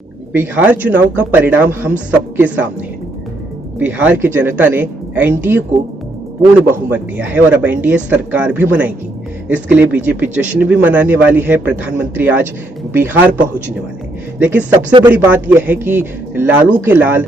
बिहार चुनाव का परिणाम हम सबके सामने है। बिहार की जनता ने एनडीए को पूर्ण बहुमत दिया है और अब एनडीए सरकार भी बनाएगी। इसके लिए बीजेपी जश्न भी मनाने वाली है। प्रधानमंत्री आज बिहार पहुंचने वाले हैं। लेकिन सबसे बड़ी बात यह है कि लालू के लाल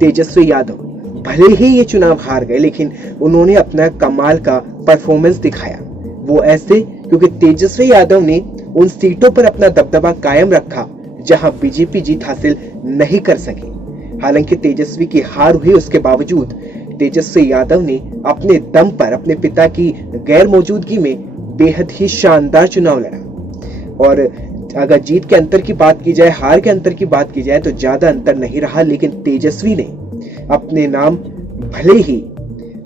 तेजस्वी यादव भले ही ये चुनाव हार गए, लेकिन उन्होंने अपना कमाल का परफॉर्मेंस दिखाया। वो ऐसे क्योंकि तेजस्वी यादव ने उन सीटों पर अपना दबदबा कायम रखा जहां बीजेपी जीत हासिल नहीं कर सकी। हालांकि तेजस्वी की हार हुई, उसके बावजूद तेजस्वी यादव ने अपने दम पर अपने पिता की गैर मौजूदगी में बेहद ही शानदार चुनाव लड़ा। और अगर जीत के अंतर की बात की जाए, हार के अंतर की बात की जाए तो ज्यादा अंतर नहीं रहा, लेकिन तेजस्वी ने अपने नाम भले ही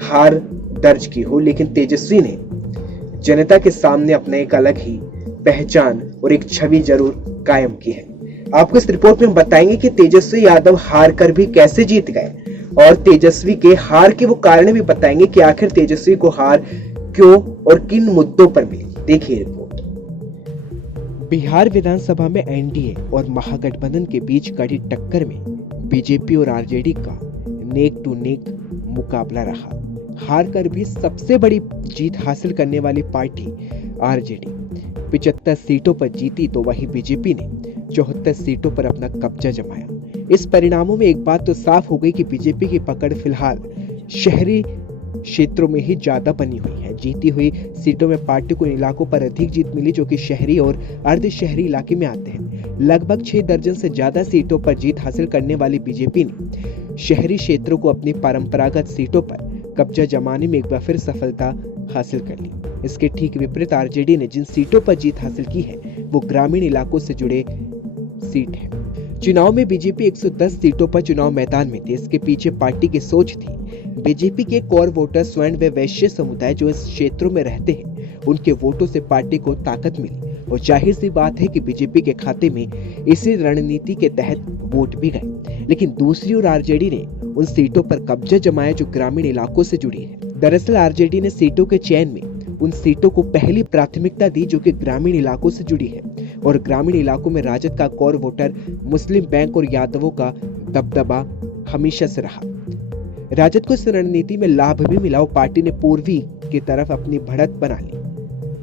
हार दर्ज की हो, लेकिन तेजस्वी ने जनता के सामने अपने एक अलग ही पहचान और एक छवि जरूर कायम की है। आपको इस रिपोर्ट में हम बताएंगे कि तेजस्वी यादव हार कर भी कैसे जीत गए और तेजस्वी के हार के वो कारण भी बताएंगे कि आखिर तेजस्वी को हार क्यों और किन मुद्दों पर मिली। देखिए रिपोर्ट। बिहार विधानसभा में एनडीए और महागठबंधन के बीच कड़ी टक्कर में बीजेपी और आरजेडी का नेक टू नेक मुकाबला रहा। हार कर भी सबसे बड़ी जीत हासिल करने वाली पार्टी आरजेडी 75 सीटों पर जीती, तो वही बीजेपी ने 74 सीटों पर अपना कब्जा जमाया। इस परिणामों में एक बात तो साफ हो गई कि बीजेपी की पकड़ फिलहाल शहरी क्षेत्रों में ही ज्यादा बनी हुई है। जीती हुई सीटों में पार्टी को इन इलाकों पर अधिक जीत मिली जो कि शहरी और अर्ध शहरी इलाके में आते हैं। लगभग 6 दर्जन से ज्यादा सीटों पर जीत हासिल करने वाली बीजेपी ने शहरी क्षेत्रों को अपनी परंपरागत सीटों पर कब्जा जमाने में एक बार फिर सफलता हासिल कर ली। इसके ठीक विपरीत आरजेडी ने जिन सीटों पर जीत हासिल की है वो ग्रामीण इलाकों से जुड़े सीट है। चुनाव में बीजेपी 110 सीटों पर चुनाव मैदान में थी। इसके पीछे पार्टी की सोच थी। बीजेपी के कोर वोटर स्वर्ण व वैश्य समुदाय जो इस क्षेत्रों में रहते हैं, उनके वोटों से पार्टी को ताकत मिली और जाहिर सी बात है कि बीजेपी के खाते में इसी रणनीति के तहत वोट भी गए। लेकिन दूसरी ओर आरजेडी ने उन सीटों पर कब्जा जमाया जो ग्रामीण इलाकों से जुड़ी है। दरअसल आरजेडी ने सीटों के चयन में उन सीटों को पहली प्राथमिकता दी जो कि ग्रामीण इलाकों से जुड़ी है और ग्रामीण इलाकों में राजद का कोर वोटर मुस्लिम बैंक और यादवों का दबदबा हमेशा से रहा। राजद को इस रणनीति में लाभ भी मिला और पार्टी ने पूर्वी की तरफ अपनी बढ़त बना ली।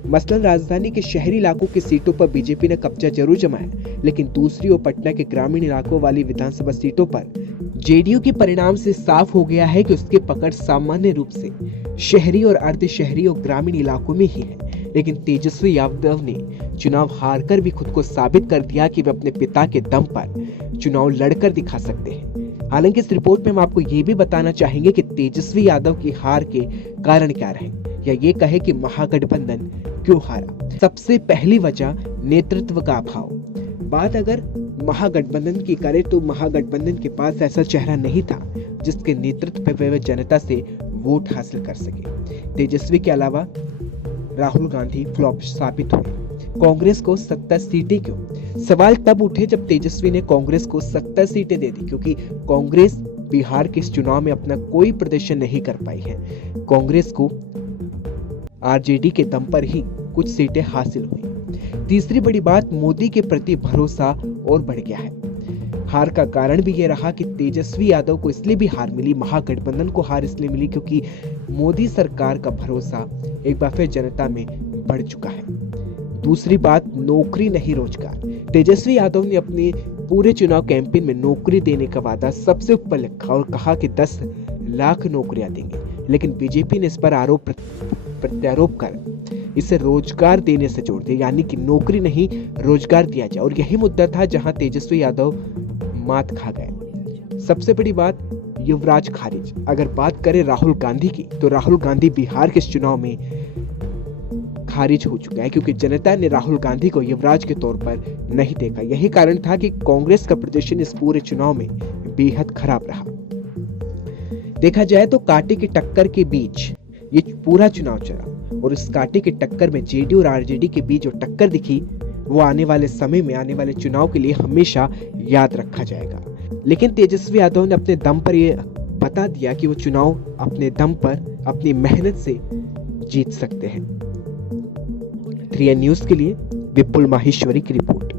मसलन राजधानी के शहरी इलाकों की सीटों पर बीजेपी ने कब्जा जरूर जमाया, लेकिन दूसरी ओर पटना के ग्रामीण इलाकों वाली विधानसभा सीटों पर जेडीयू के परिणाम से साफ हो गया है कि उसकी पकड़ सामान्य रूप से शहरी और अर्ध शहरी और ग्रामीण इलाकों में ही है। लेकिन तेजस्वी यादव ने चुनाव हारकर भी खुद को साबित कर दिया कि वे अपने पिता के दम पर चुनाव लड़कर दिखा सकते हैं। हालांकि इस रिपोर्ट में हम आपको ये भी बताना चाहेंगे कि तेजस्वी यादव की हार के कारण क्या रहे या ये कहे कि महागठबंधन क्यों हारा। सबसे पहली वजह नेतृत्व का अभाव। बात अगर महागठबंधन की करें तो महागठबंधन के पास ऐसा चेहरा नहीं था जिसके नेतृत्व पर वे जनता से वोट हासिल कर सके। तेजस्वी के अलावा राहुल गांधी फ्लॉप साबित हुए। कांग्रेस को 70 सीटें क्यों? सवाल तब उठे जब तेजस्वी ने कांग्रेस को 70 सीटें दे दी, क्योंकि कांग्रेस बिहार के इस चुनाव में अपना कोई प्रदर्शन नहीं कर पाई है। कांग्रेस को आरजेडी के दम पर ही कुछ सीटें हासिल हुई। तीसरी बड़ी बात, मोदी के प्रति भरोसा और बढ़ गया है। हार का कारण भी ये रहा कि तेजस्वी यादव को इसलिए भी हार मिली, महागठबंधन को हार इसलिए मिली क्योंकि मोदी सरकार का भरोसा एक बार फिर जनता में बढ़ चुका है। दूसरी बात, नौकरी नहीं रोजगार। तेजस्वी यादव ने अपने पूरे चुनाव कैंपेन में नौकरी देने का वादा सबसे ऊपर लिखा और कहा कि 10 लाख नौकरियां देंगे, लेकिन बीजेपी ने इस पर आरोप प्रत्यारोप कर इसे रोजगार देने से जोड़ दिया, यानी कि नौकरी नहीं रोजगार दिया जाए। और यही मुद्दा था जहां तेजस्वी यादव मात खा गए। सबसे बड़ी बात, युवराज खारिज। अगर बात करें राहुल गांधी की तो राहुल गांधी बिहार के चुनाव में खारिज हो चुका है क्योंकि जनता ने राहुल गांधी को युवराज के तौर पर नहीं देखा। यही कारण था कि कांग्रेस का प्रदर्शन इस पूरे चुनाव में बेहद खराब रहा। देखा जाए तो कांटे की टक्कर के बीच ये पूरा चुनाव चला और इस कांटे की टक्कर में जेडीयू और आरजेडी के बीच जो टक्कर दिखी वो आने वाले समय में आने वाले चुनाव के लिए हमेशा याद रखा जाएगा। लेकिन तेजस्वी यादव ने अपने दम पर ये बता दिया कि वो चुनाव अपने दम पर अपनी मेहनत से जीत सकते हैं। 3N न्यूज़ के लिए विपुल माहेश्वरी की रिपोर्ट।